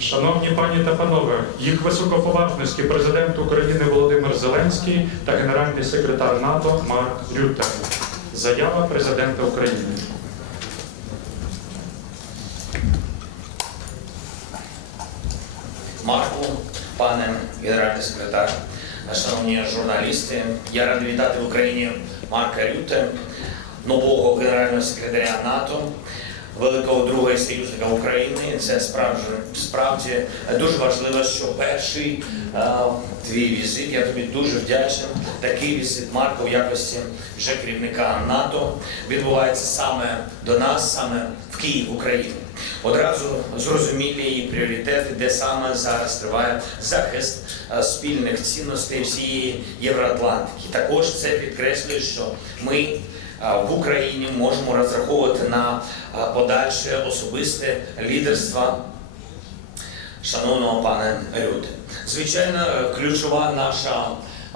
Шановні пані та панове, їх високоповажності президент України Володимир Зеленський та генеральний секретар НАТО Марк Рютте. Заява президента України. Марку, пане генеральний секретар, шановні журналісти, я радий вітати в Україні Марка Рюте, нового генерального секретаря НАТО, великого друга і союзника України. Це справді, справді дуже важливо, що перший е, твій візит, я тобі дуже вдячний. Такий візит Марка в якості вже керівника НАТО відбувається саме до нас, саме в Київ, Україну. Одразу зрозумілі її пріоритети, де саме зараз триває захист спільних цінностей всієї Євроатлантики. Також це підкреслює, що ми в Україні можемо розраховувати на е, подальше особисте лідерство шановного пане Рюте. Звичайно, ключова наша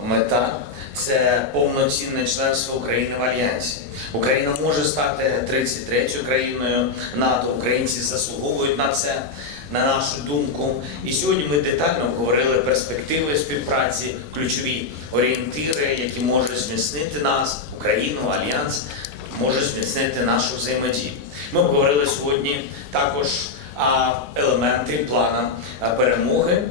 мета це повноцінне членство України в Альянсі. Україна може стати 33-ю країною НАТО. Українці заслуговують на це, на нашу думку. І сьогодні ми детально обговорили перспективи співпраці, ключові орієнтири, які можуть зміцнити нас, Україну, Альянс, може зміцнити нашу взаємодію. Ми обговорили сьогодні також елементи плана перемоги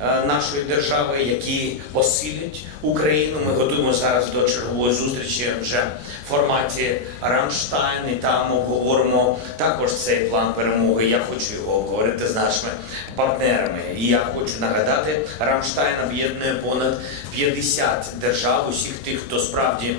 нашої держави, які посилять Україну. Ми готуємо зараз до чергової зустрічі вже в форматі Рамштайн, і там обговоримо також цей план перемоги. Я хочу його обговорити з нашими партнерами. І я хочу нагадати, Рамштайн об'єднує понад 50 держав, усіх тих, хто справді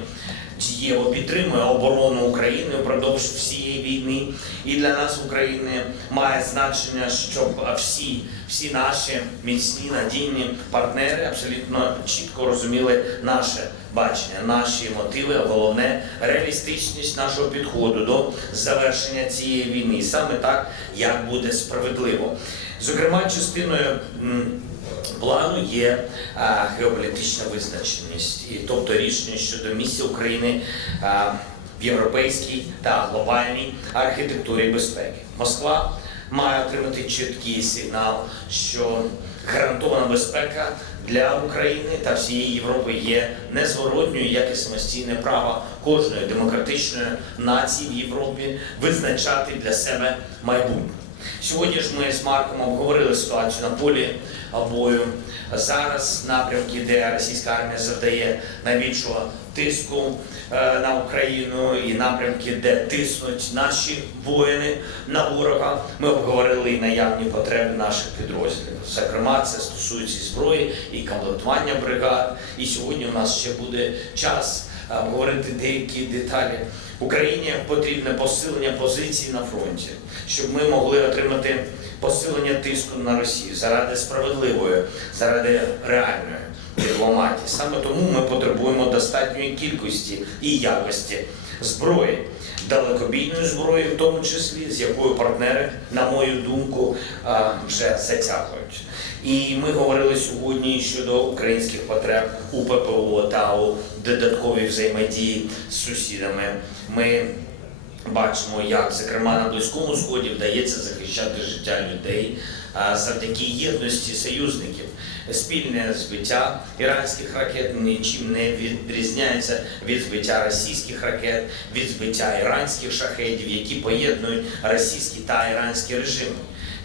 дієво підтримує оборону України впродовж всієї війни. І для нас України має значення, щоб всі, всі наші міцні надійні партнери абсолютно чітко розуміли наше бачення, наші мотиви, а головне реалістичність нашого підходу до завершення цієї війни. Саме так, як буде справедливо. Зокрема, частиною. Плану є геополітична визначеність, і тобто рішення щодо місця України в європейській та глобальній архітектурі безпеки. Москва має отримати чіткий сигнал, що гарантована безпека для України та всієї Європи є незворотньою, як і самостійне право кожної демократичної нації в Європі визначати для себе майбутнє. Сьогодні ж ми з Марком обговорили ситуацію на полі бою. Зараз напрямки, де російська армія завдає найбільшого тиску е, на Україну, і напрямки, де тиснуть наші воїни на ворога. Ми обговорили і наявні потреби наших підрозділів. Зокрема, це стосується зброї і комплектування бригад. І сьогодні у нас ще буде час е, обговорити деякі деталі. Україні потрібне посилення позицій на фронті, щоб ми могли отримати посилення тиску на Росію заради справедливої, заради реальної дипломатії. Саме тому ми потребуємо достатньої кількості і якості зброї, далекобійної зброї, в тому числі, з якою партнери, на мою думку, вже затягують. І ми говорили сьогодні щодо українських потреб у ППО та у додатковій взаємодії з сусідами. Ми бачимо, як зокрема на близькому сході вдається захищати життя людей завдяки єдності союзників. Спільне збиття іранських ракет нічим не відрізняється від збиття російських ракет, від збиття іранських шахедів, які поєднують російські та іранські режими.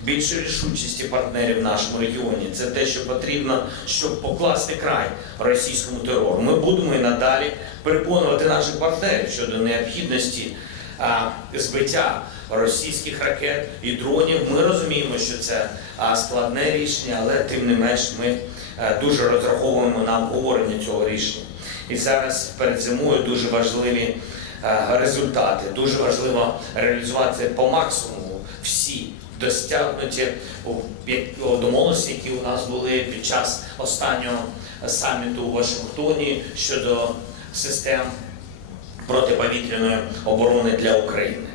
Більше рішучості партнерів в нашому регіоні це те, що потрібно, щоб покласти край російському терору. Ми будемо і надалі переконувати наших партнерів щодо необхідності збиття російських ракет і дронів. Ми розуміємо, що це складне рішення, але тим не менш ми дуже розраховуємо на обговорення цього рішення. І зараз перед зимою дуже важливі результати. Дуже важливо реалізувати по максимуму всі досягнуті домовленості, які у нас були під час останнього саміту у Вашингтоні щодо систем протиповітряної оборони для України.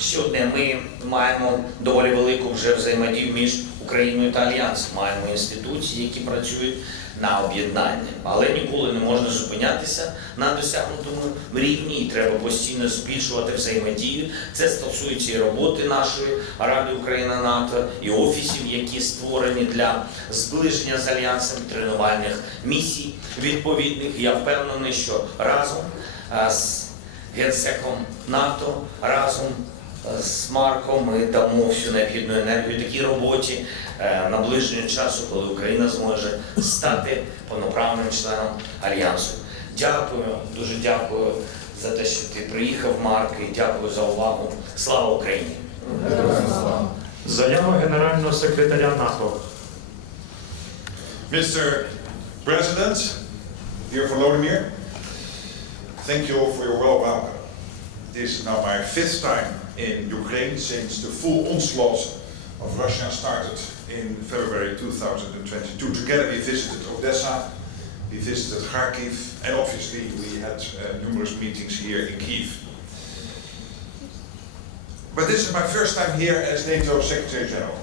Щодня ми маємо доволі велику вже взаємодію між Україною та Альянсом. Маємо інституції, які працюють на об'єднання, але ніколи не можна зупинятися на досягнутому рівні, і треба постійно збільшувати взаємодію. Це стосується і роботи нашої Ради Україна НАТО, і офісів, які створені для зближення з альянсом тренувальних місій відповідних. Я впевнений, що разом з генсеком НАТО, разом е, з Марком ми дамо всю необхідну енергію такій роботі е, наближенню часу, коли Україна зможе стати повноправним членом альянсу. Дякую, дуже дякую за те, що ти приїхав, Марк, і дякую за увагу. Слава Україні! Заява генерального секретаря НАТО. Mr. President, dear Volodymyr, thank you all for your welcome. This is now my fifth time in Ukraine since the full onslaught of Russia started in February 2022. Together we visited Odessa, we visited Kharkiv, and obviously we had uh, numerous meetings here in Kiev. But this is my first time here as NATO Secretary General.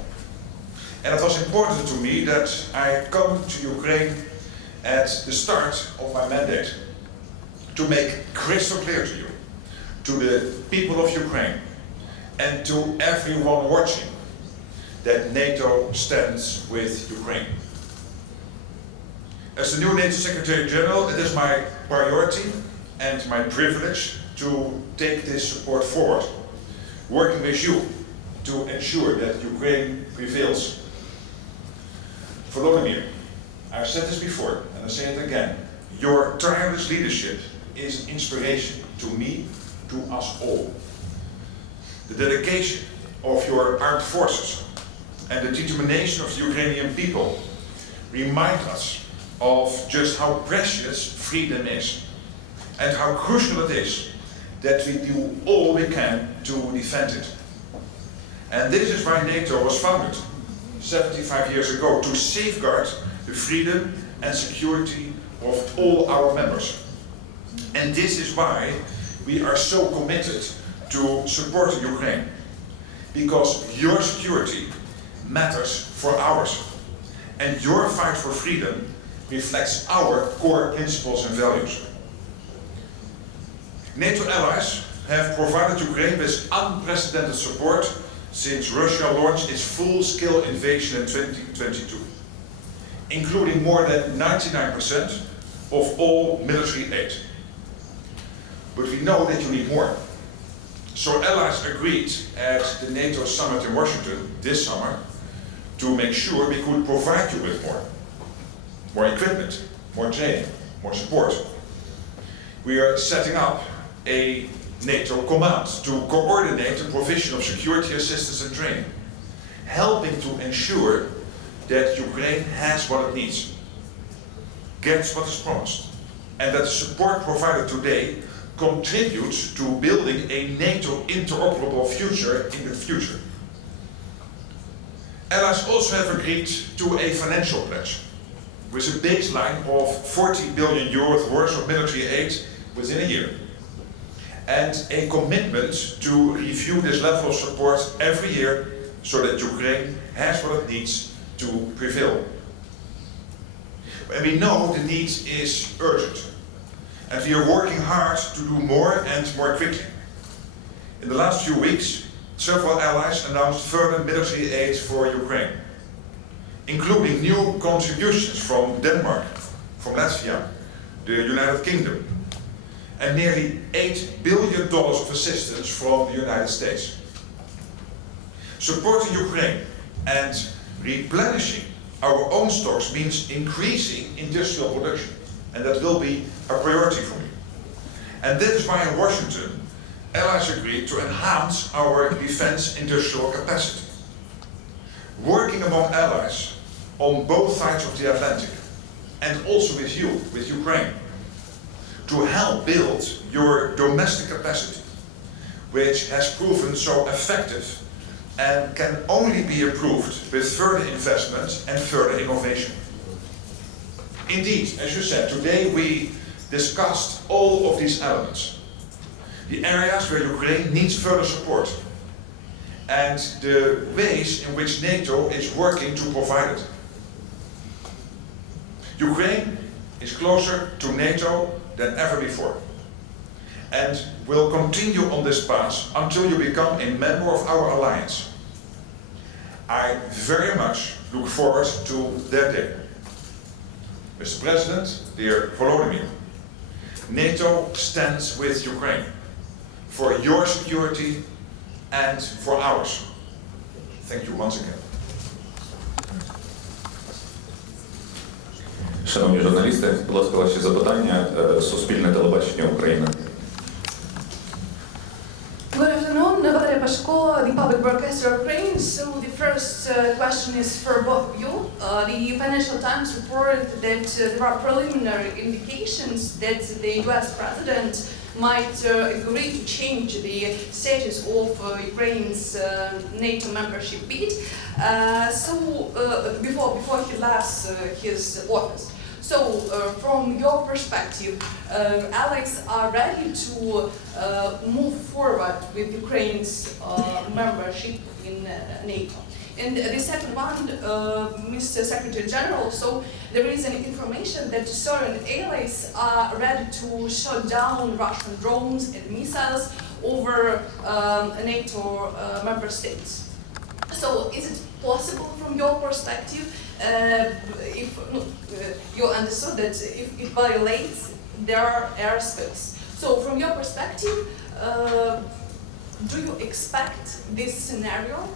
And it was important to me that I come to Ukraine at the start of my mandate to make crystal clear to you, to the people of Ukraine, and to everyone watching that NATO stands with Ukraine. As the new NATO Secretary General, it is my priority and my privilege to take this support forward, working with you to ensure that Ukraine prevails. Volodymyr, I've said this before and I say it again. Your tireless leadership is an inspiration to me, to us all. The dedication of your armed forces and the determination of the Ukrainian people remind us of just how precious freedom is and how crucial it is that we do all we can to defend it. And this is why NATO was founded 75 years ago to safeguard the freedom and security of all our members. And this is why we are so committed to supporting Ukraine. Because your security matters for ours. And your fight for freedom reflects our core principles and values. NATO allies have provided Ukraine with unprecedented support since Russia launched its full-scale invasion in 2022, including more than 99% of all military aid. But we know that you need more. So allies agreed at the NATO summit in Washington this summer to make sure we could provide you with more. More equipment, more training, more support. We are setting up a NATO command to coordinate the provision of security assistance and training, helping to ensure that Ukraine has what it needs, gets what is promised, and that the support provided today contributes to building a NATO interoperable future in the future. Allies also have agreed to a financial pledge with a baseline of 40 billion euros worth of military aid within a year and a commitment to review this level of support every year so that Ukraine has what it needs to prevail. And we know the need is urgent, and we are working hard to do more and more quickly. In the last few weeks, several allies announced further military aid for Ukraine, including new contributions from Denmark, from Latvia, the United Kingdom, and nearly $8 billion of assistance from the United States. Supporting Ukraine and replenishing our own stocks means increasing industrial production, and that will be a priority for me. And that is why in Washington, allies agreed to enhance our defense industrial capacity. Working among allies on both sides of the Atlantic, and also with you, with Ukraine, to help build your domestic capacity, which has proven so effective and can only be improved with further investment and further innovation. Indeed, as you said, today we discussed all of these elements. The areas where Ukraine needs further support and the ways in which NATO is working to provide it. Ukraine is closer to NATO than ever before and will continue on this path until you become a member of our alliance. I very much look forward to that day. Mr. President, dear Volodymyr, NATO stands with Ukraine for your security and for ours. Thank you once again. Шановні журналісти, будь ласка, ваші запитання. Е, Суспільне телебачення України. Valeria the Public Broadcaster of Ukraine. So the first uh, question is for both of you. Uh, the Financial Times report that uh, there are preliminary indications that the U.S. president might uh, agree to change the status of uh, Ukraine's uh, NATO membership bid. So before before he uh, his office. So, uh, from your perspective, uh, allies are ready to uh, move forward with Ukraine's uh, membership in uh, NATO. And the second one, uh, Mr. Secretary General, so there is an information that certain allies are ready to shut down Russian drones and missiles over um, NATO member states. So is it possible from your perspective, if uh, you understood that if it violates their airspace? So from your perspective, uh, do you expect this scenario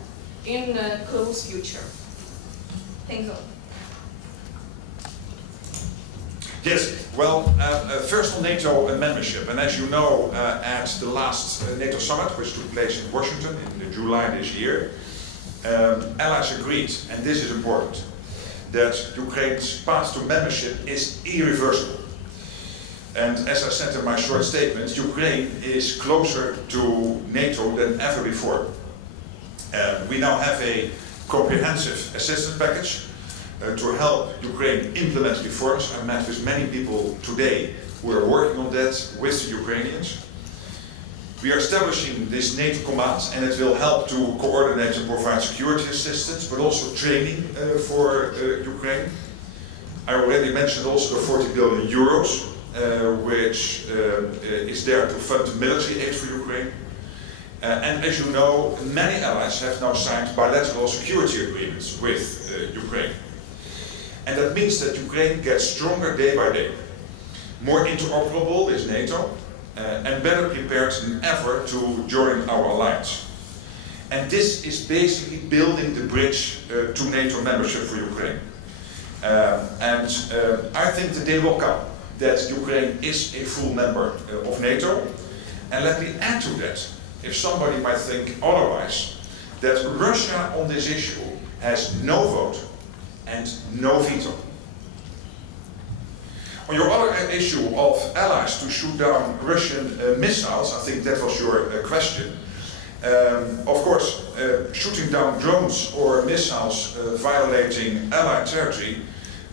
in uh, close future? Thank you. Yes, well, uh, uh, first on NATO uh, membership, and as you know, uh, at the last uh, NATO summit, which took place in Washington in July this year, um, allies agreed, and this is important, that Ukraine's path to membership is irreversible. And as I said in my short statement, Ukraine is closer to NATO than ever before. Uh, we now have a comprehensive assistance package uh, to help Ukraine implement reforms. I met with many people today who are working on that with the Ukrainians. We are establishing this NATO command and it will help to coordinate and provide security assistance, but also training uh, for uh, Ukraine. I already mentioned also the 40 billion euros, uh, which uh, uh, is there to fund the military aid for Ukraine. Uh, and as you know, many allies have now signed bilateral security agreements with Ukraine. And that means that Ukraine gets stronger day by day. More interoperable is NATO, and better prepared than ever to join our alliance. And this is basically building the bridge uh, to NATO membership for Ukraine. Um, and uh, I think the day will come that Ukraine is a full member uh, of NATO. And let me add to that, if somebody might think otherwise, that Russia on this issue has no vote and no veto. On your other issue of allies to shoot down Russian uh, missiles, I think that was your uh, question. Um, of course, uh, shooting down drones or missiles uh, violating allied territory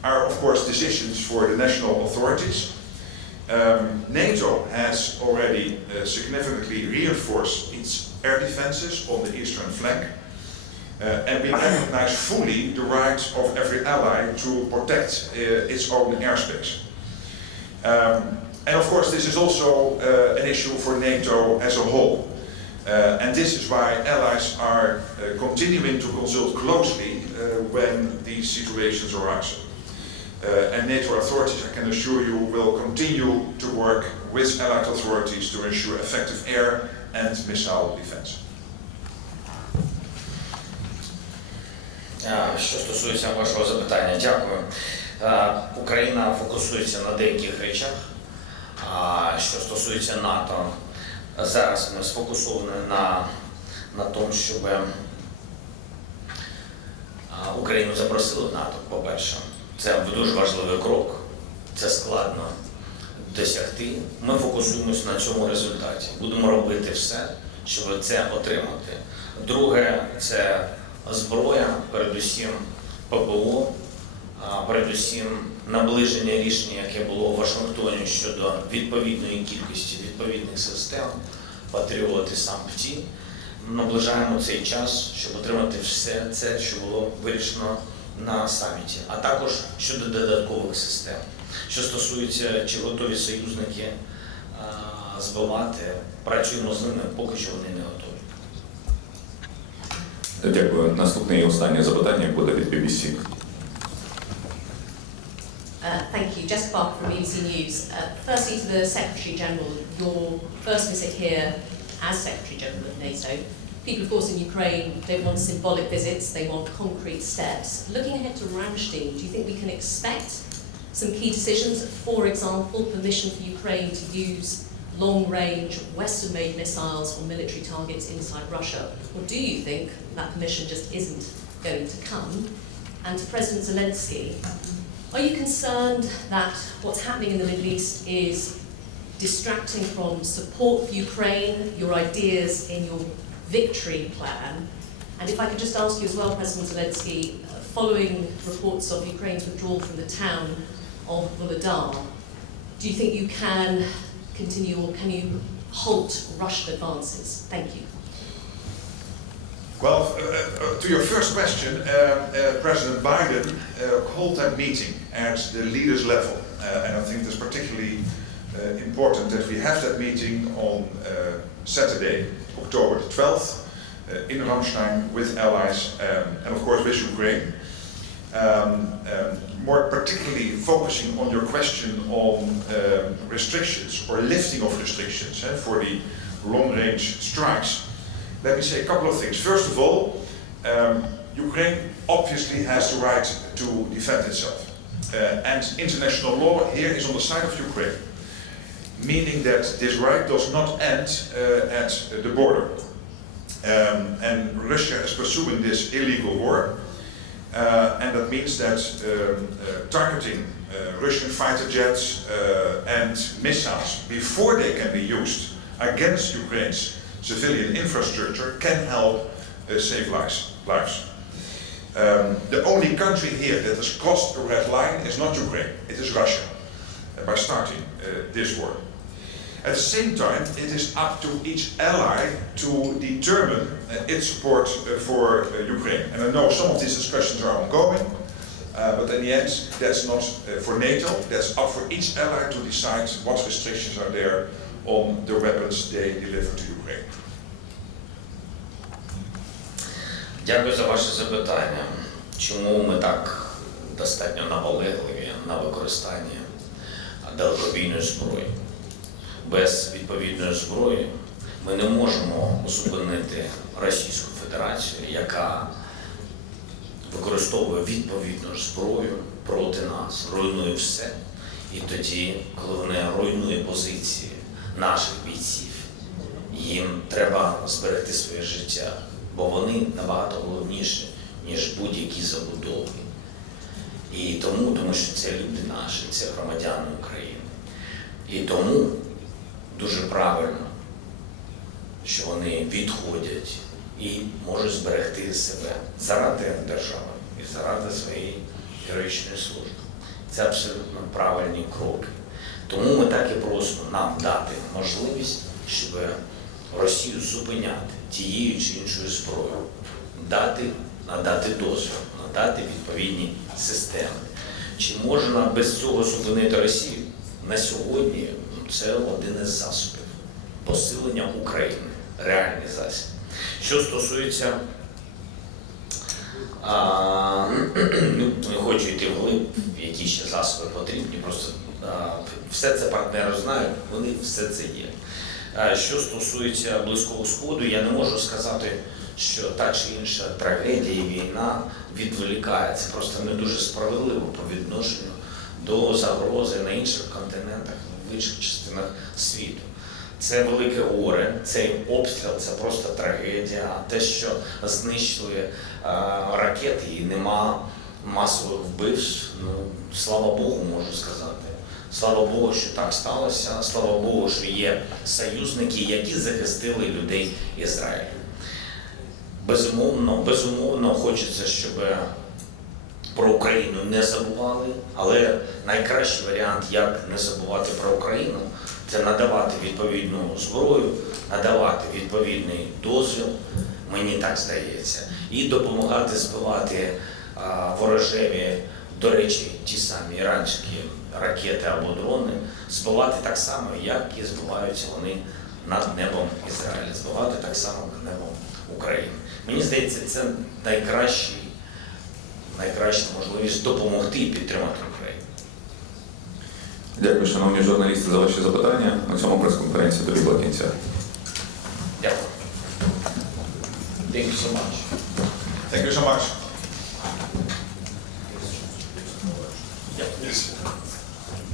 are, of course, decisions for the national authorities. Um, NATO has already uh, significantly reinforced its air defenses on the eastern flank. Uh, and we recognize fully the right of every ally to protect uh, its own airspace. Um, and of course, this is also uh, an issue for NATO as a whole. Uh, and this is why allies are uh, continuing to consult closely uh, when these situations arise. Uh, and NATO authorities, I can assure you, will continue to work with allied authorities to ensure effective air and missile defense. Е, Що стосується вашого запитання, дякую. Е, Україна фокусується на деяких речах. Що стосується НАТО, зараз ми сфокусовані на, на тому, щоб е, Україну запросили в НАТО, по-перше. Це дуже важливий крок, це складно досягти. Ми фокусуємося на цьому результаті. Будемо робити все, щоб це отримати. Друге, це зброя, передусім ППО, передусім наближення рішення, яке було в Вашингтоні щодо відповідної кількості відповідних систем, Патріот і САМПТІ. наближаємо цей час, щоб отримати все це, що було вирішено на саміті, а також щодо додаткових систем. Що стосується, чи готові союзники а, збивати, працюємо з ними, поки що вони не готові. Дякую. Наступне і останнє запитання буде від BBC. Jessica Parker from BBC News. Uh, firstly, to the Secretary General, your first visit here as Secretary General of NATO. People, of course, in Ukraine don't want symbolic visits, they want concrete steps. Looking ahead to Ramstein, do you think we can expect some key decisions? For example, permission for Ukraine to use long range, Western made missiles on military targets inside Russia? Or do you think that permission just isn't going to come? And to President Zelensky, are you concerned that what's happening in the Middle East is distracting from support for Ukraine, your ideas in your victory plan? And if I could just ask you as well, President Zelensky, uh, following reports of Ukraine's withdrawal from the town of Volodar, do you think you can continue or can you halt Russian advances? Thank you. Well, uh, uh, to your first question, uh, uh, President Biden called that meeting at the leaders level. And I think it's particularly important that we have that meeting on Saturday, October the 12th, uh, in Ramstein with allies um, and, of course, with Ukraine. Um, um, more particularly focusing on your question on um, restrictions or lifting of restrictions eh, for the long range strikes. Let me say a couple of things. First of all, um, Ukraine obviously has the right to defend itself. Uh, and international law here is on the side of Ukraine, meaning that this right does not end uh, at the border. Um, and Russia is pursuing this illegal war, uh, and that means that um, uh, targeting uh, Russian fighter jets uh, and missiles before they can be used against Ukraine's civilian infrastructure can help uh, save lives. lives. Um, the only country here that has crossed a red line is not Ukraine, it is Russia, uh, by starting uh, this war. At the same time, it is up to each ally to determine uh, its support uh, for Ukraine. And I know some of these discussions are ongoing, uh, but in the end, that's not uh, for NATO, that's up for each ally to decide what restrictions are there on the weapons they deliver to Ukraine. Дякую за ваше запитання. Чому ми так достатньо наполегливі на використанні далекобійної зброї? Без відповідної зброї ми не можемо зупинити Російську Федерацію, яка використовує відповідну зброю проти нас, руйнує все. І тоді, коли вони руйнує позиції наших бійців, їм треба зберегти своє життя, бо вони набагато головніші, ніж будь-які забудови. І тому, тому що це люди наші, це громадяни України. І тому дуже правильно, що вони відходять і можуть зберегти себе заради держави і заради своєї героїчної служби. Це абсолютно правильні кроки. Тому ми так і просимо нам дати можливість, щоб Росію зупиняти тією чи іншою зброєю, дати, надати дозвіл, надати відповідні системи. Чи можна без цього зупинити Росію? На сьогодні це один із засобів посилення України, реальний засіб. Що стосується а, ну, не хочу йти вглиб, які ще засоби потрібні, просто все це партнери знають, вони все це є. Що стосується Близького Сходу, я не можу сказати, що та чи інша трагедія, війна відволікає. Це просто не дуже справедливо по відношенню до загрози на інших континентах, в інших частинах світу. Це велике горе, цей обстріл це просто трагедія. Те, що знищили ракети і нема масових вбивств, ну слава Богу, можу сказати. Слава Богу, що так сталося. Слава Богу, що є союзники, які захистили людей Ізраїлю. Безумовно, безумовно, хочеться, щоб про Україну не забували, але найкращий варіант, як не забувати про Україну, це надавати відповідну зброю, надавати відповідний дозвіл, мені так здається, і допомагати збивати ворожеві, до речі, ті самі іранські ракети або дрони, збивати так само, як і збиваються вони над небом Ізраїля, збивати так само над небом України. Мені здається, це найкращий, найкраща можливість допомогти і підтримати Україну. Дякую, шановні журналісти, за ваші запитання. На цьому прес-конференція добігла кінця. Дякую. Thank you so much. Thank you so much.